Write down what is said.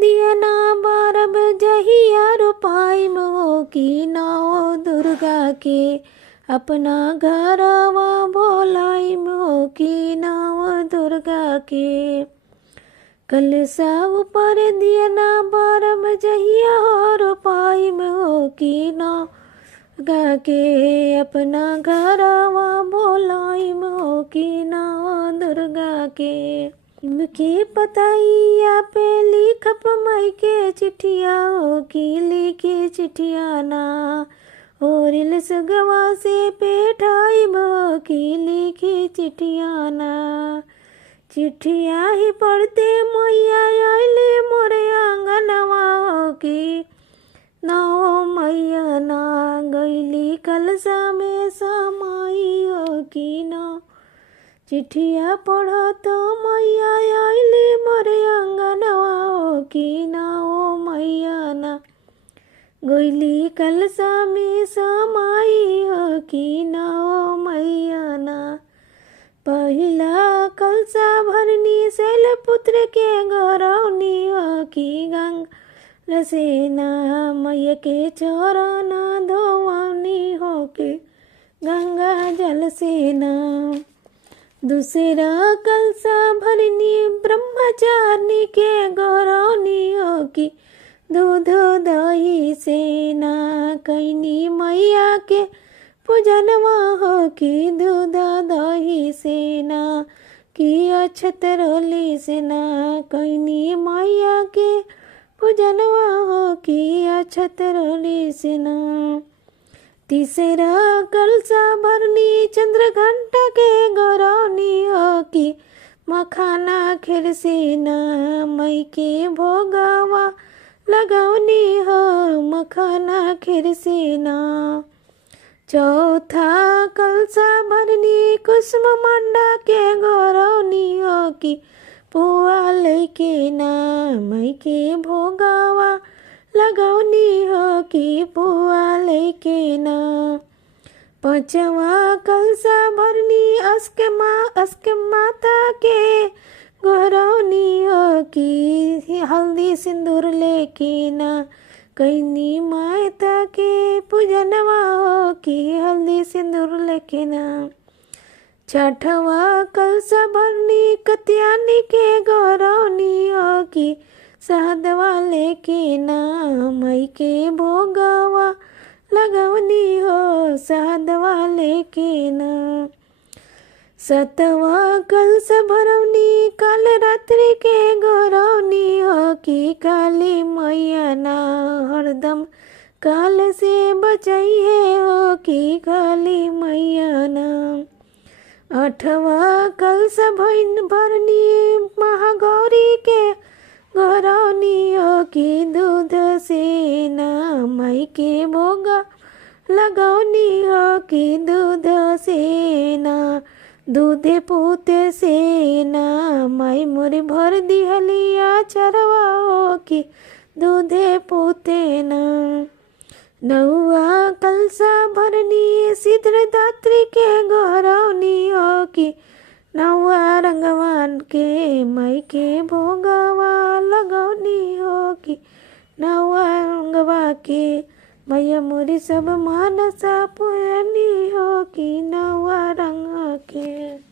दिया ना बारब जहिया रोपाई हो की नाओ दुर्गा के अपना घरवा भोलाई हो की नाओ दुर्गा के। कलसा ऊपर दिया ना बारब जहिया रोपाई हो की नाओ दुर्गा के अपना घरवा भोलाई हो की नाओ दुर्गा के। के पतैया पे लिखप मई के चिट्ठिया हो की लिखी चिट्ठिया ना और सगवा से पेठाई बो की लिखी चिट्ठिया ना। चिट्ठिया ही पढ़ते मैया आइले मोरे आंगनवा हो की नाओ मैया ना गईली कलसा में समाई हो की ना। चिट्ठिया पढ़ो तो मैया आइली मोरे अंगनवा हो की ना ओ मैया ना गईली कलसा में समाई हो की ना ओ मैया ना। पहिला कलसा भरनी शैल पुत्र के गौरवनी हो की गंगा लसेना मैया के चरण धोवनी हो के गंगा जल सेना। दूसरा कलसा भरनी ब्रह्मचारिणी के गौरवनी हो की दूध दही सेना कैनी मैया के पूजनवा हो की दूध दही सेना की अक्षत रोली सेना कैनी मैया के पूजनवा हो की अक्षत रोली सेना। तीसरा कलसा भरनी चंद्र घंटा के गौरवनी हो की मखाना खीर सेना मई के भोगवा लगवनी हो मखाना खीर सेना। चौथा कलसा भरनी कुसुम मंडा के गौरवनी हो की पुआ लेके ना मई के भोगवा लगवनी हो की पुआ लेके ना। पांचवा कलसा भरनी अस्क माता के गौरवनी हो की हल्दी सिंदूर लेके ना कैनी माता के पूजनवा हो की हल्दी सिंदूर लेके ना। छठवा कलसा भरनी कत्यानी के गौरवनी हो की सहदवा लेके ना मई के भोगवा लगवनी हो सहदवा लेके ना। सतवा कलसा भरवनी काल रात्रि के गौरवनी हो की काली मैया ना हरदम काल से बचाइए हो की काली मैया ना। आठवा कलसा भरनी महागौरी के गौरवनी हो की दूध सेना मई के भोगा लगवनी हो की दूध सेना। दूधे पूते सेना मई मुरी भर दिहलिया चरवा हो की दूधे पूते ना। नौवा कलसा भरनी सिद्धदात्री के गौरवनी हो की नौवा रंगवान के मई के भोगवा लगवनी हो की नौवा रंगवा के मैया मोरी सब मानसा पुरनी हो की नौवा रंग के।